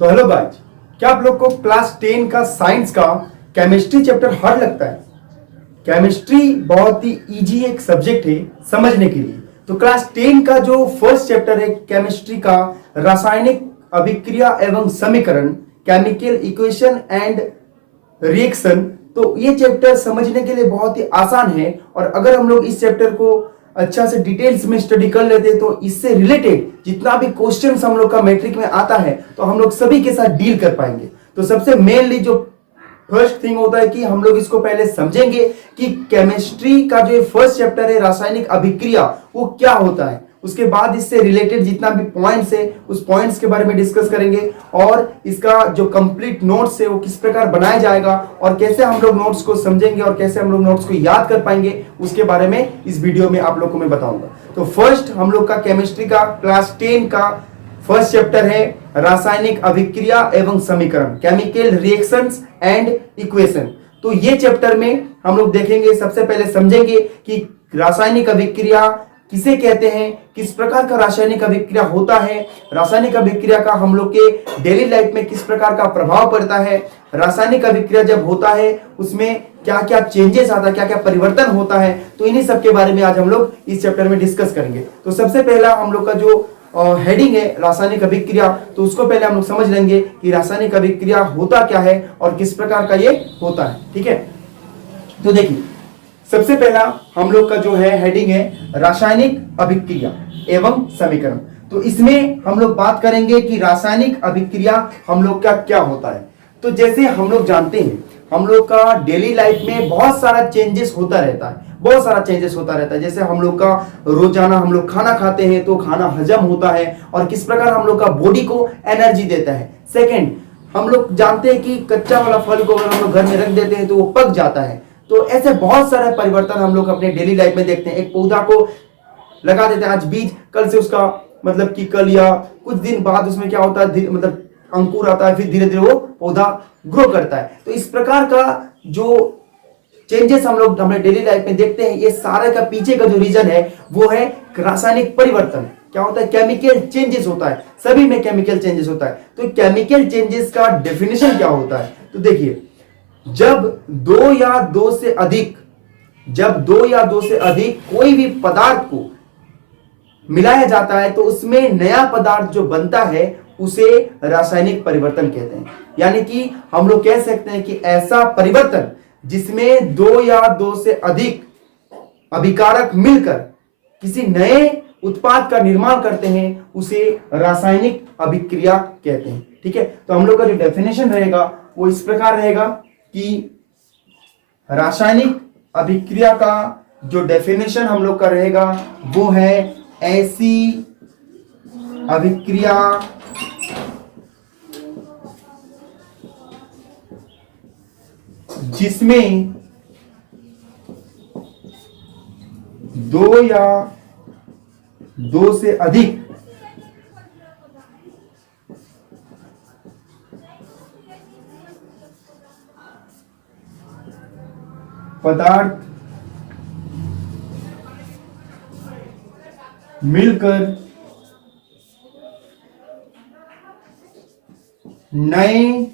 तो hello guys, क्या आप लोग को क्लास 10 का साइंस का केमिस्ट्री चैप्टर हार्ड लगता है? केमिस्ट्री बहुत ही इजी एक सब्जेक्ट है समझने के लिए। तो क्लास 10 का जो फर्स्ट चैप्टर है केमिस्ट्री का, रासायनिक अभिक्रिया एवं समीकरण, केमिकल इक्वेशन एंड रिएक्शन, तो ये चैप्टर समझने के लिए बहुत ही आसान है। और अगर हम लोग इस चैप्टर को अच्छा से डिटेल्स में स्टडी कर लेते हैं तो इससे रिलेटेड जितना भी क्वेश्चंस हम लोग का मैट्रिक में आता है तो हम लोग सभी के साथ डील कर पाएंगे। तो सबसे मेनली जो फर्स्ट थिंग होता है कि हम लोग इसको पहले समझेंगे कि केमिस्ट्री का जो फर्स्ट चैप्टर है रासायनिक अभिक्रिया वो क्या होता है। उसके बाद इससे रिलेटेड जितना भी पॉइंट्स है उस पॉइंट्स के बारे में डिस्कस करेंगे और इसका जो कंप्लीट नोट्स है वो किस प्रकार बनाया जाएगा और कैसे हम लोग नोट्स को समझेंगे और कैसे हम लोग नोट्स को याद कर पाएंगे उसके बारे में इस वीडियो में आप लोग को मैं बताऊंगा। तो फर्स्ट हम लोग का केमिस्ट्री का क्लास 10 का फर्स्ट चैप्टर है रासायनिक अभिक्रिया एवं समीकरण, केमिकल रिएक्शंस एंड इक्वेशन। तो ये चैप्टर में हम लोग देखेंगे, सबसे पहले समझेंगे कि रासायनिक अभिक्रिया किसे कहते हैं, किस प्रकार का रासायनिक अभिक्रिया होता है, रासायनिक अभिक्रिया का हम लोग के डेली लाइफ में किस प्रकार का प्रभाव पड़ता है, रासायनिक अभिक्रिया जब होता है उसमें क्या क्या चेंजेस आता है, क्या क्या परिवर्तन होता है। तो इन्हीं सब के बारे में आज हम लोग इस चैप्टर में डिस्कस करेंगे। तो सबसे पहला हम लोग का जो हेडिंग है रासायनिक अभिक्रिया, तो उसको पहले हम लोग समझ लेंगे कि रासायनिक अभिक्रिया होता क्या है और किस प्रकार का ये होता है। ठीक है, तो देखिए सबसे पहला हम लोग का जो है हेडिंग है रासायनिक अभिक्रिया एवं समीकरण। तो इसमें हम लोग बात करेंगे कि रासायनिक अभिक्रिया हम लोग का क्या होता है। तो जैसे हम लोग जानते हैं हम लोग का डेली लाइफ में बहुत सारा चेंजेस होता रहता है, बहुत सारा चेंजेस होता रहता है। जैसे हम लोग का रोजाना हम लोग खाना खाते हैं तो खाना हजम होता है और किस प्रकार हम लोग का बॉडी को एनर्जी देता है। सेकंड, हम लोग जानते हैं कि कच्चा वाला फल को अगर हम लोग घर में रख देते हैं तो वो पक जाता है। तो ऐसे बहुत सारे परिवर्तन हम लोग अपने डेली लाइफ में देखते हैं। एक पौधा को लगा देते हैं आज बीज, कल से उसका मतलब कि कल या कुछ दिन बाद उसमें क्या होता है, मतलब अंकुर आता है, फिर धीरे धीरे वो पौधा ग्रो करता है। तो इस प्रकार का जो चेंजेस हम लोग हमारे डेली लाइफ में देखते हैं, ये सारे का पीछे का जो रीजन है वो है रासायनिक परिवर्तन। क्या होता है? केमिकल चेंजेस होता है, सभी में केमिकल चेंजेस होता है। तो केमिकल चेंजेस का डेफिनेशन क्या होता है? तो देखिए, जब दो या दो से अधिक कोई भी पदार्थ को मिलाया जाता है तो उसमें नया पदार्थ जो बनता है उसे रासायनिक परिवर्तन कहते हैं। यानी कि हम लोग कह सकते हैं कि ऐसा परिवर्तन जिसमें दो या दो से अधिक अभिकारक मिलकर किसी नए उत्पाद का निर्माण करते हैं उसे रासायनिक अभिक्रिया कहते हैं। ठीक है, तो हम लोग का जो डेफिनेशन रहेगा वो इस प्रकार रहेगा कि रासायनिक अभिक्रिया का जो डेफिनेशन हम लोग का रहेगा वो है ऐसी अभिक्रिया जिसमें दो या दो से अधिक पदार्थ मिलकर नए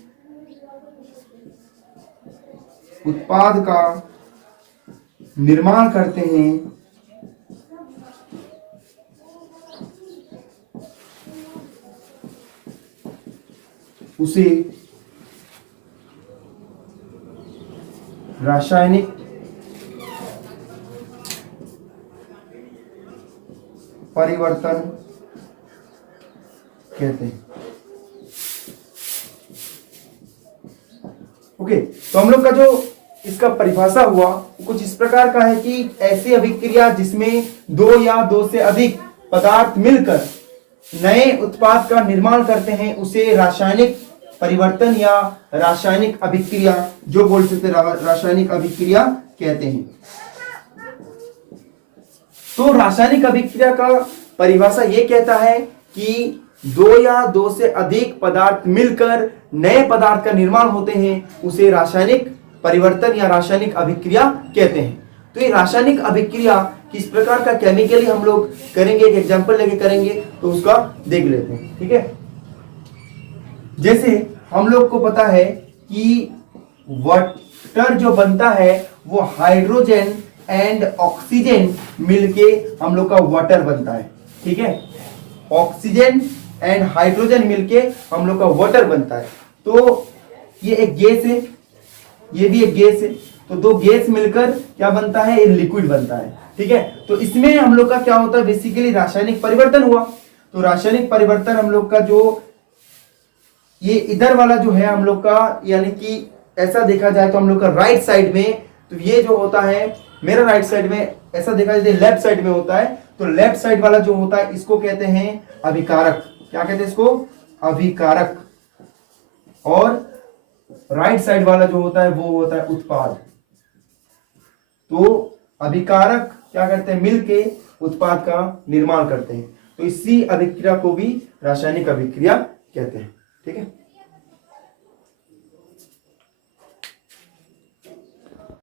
उत्पाद का निर्माण करते हैं उसे रासायनिक परिवर्तन कहते हैं। ओके, तो हम लोग का जो इसका परिभाषा हुआ कुछ इस प्रकार का है कि ऐसी अभिक्रिया जिसमें दो या दो से अधिक पदार्थ मिलकर नए उत्पाद का निर्माण करते हैं उसे रासायनिक परिवर्तन या रासायनिक अभिक्रिया जो बोल सकते रासायनिक अभिक्रिया कहते हैं। तो रासायनिक अभिक्रिया का परिभाषा यह कहता है कि दो या दो से अधिक पदार्थ मिलकर नए पदार्थ का निर्माण होते हैं उसे रासायनिक परिवर्तन या रासायनिक अभिक्रिया कहते हैं। तो ये रासायनिक अभिक्रिया किस प्रकार का केमिकली हम लोग करेंगे, एक एग्जांपल लेके करेंगे तो उसका देख लेते हैं। ठीक है, जैसे हम लोग को पता है कि वाटर जो बनता है वो हाइड्रोजन एंड ऑक्सीजन मिलके हम लोग का वाटर बनता है, ठीक है। ऑक्सीजन एंड हाइड्रोजन मिलके हम लोग का वाटर बनता है। तो ये एक गैस है, ये भी एक गैस है, तो दो गैस मिलकर क्या बनता है, एक लिक्विड बनता है, ठीक है। तो इसमें हम लोग का क्या होता है, बेसिकली रासायनिक परिवर्तन हुआ। तो रासायनिक परिवर्तन हम लोग का जो ये इधर वाला जो है हम लोग का, यानी कि ऐसा देखा जाए तो हम लोग का राइट साइड में, तो ये जो होता है मेरा राइट साइड में, ऐसा देखा जाए लेफ्ट साइड में होता है, तो लेफ्ट साइड वाला जो होता है इसको कहते हैं अभिकारक। क्या कहते हैं इसको, अभिकारक। और राइट साइड वाला जो होता है वो होता है उत्पाद। तो अभिकारक क्या करते हैं, मिलके उत्पाद का निर्माण करते हैं। तो इसी अभिक्रिया को भी रासायनिक अभिक्रिया कहते हैं, ठीक है।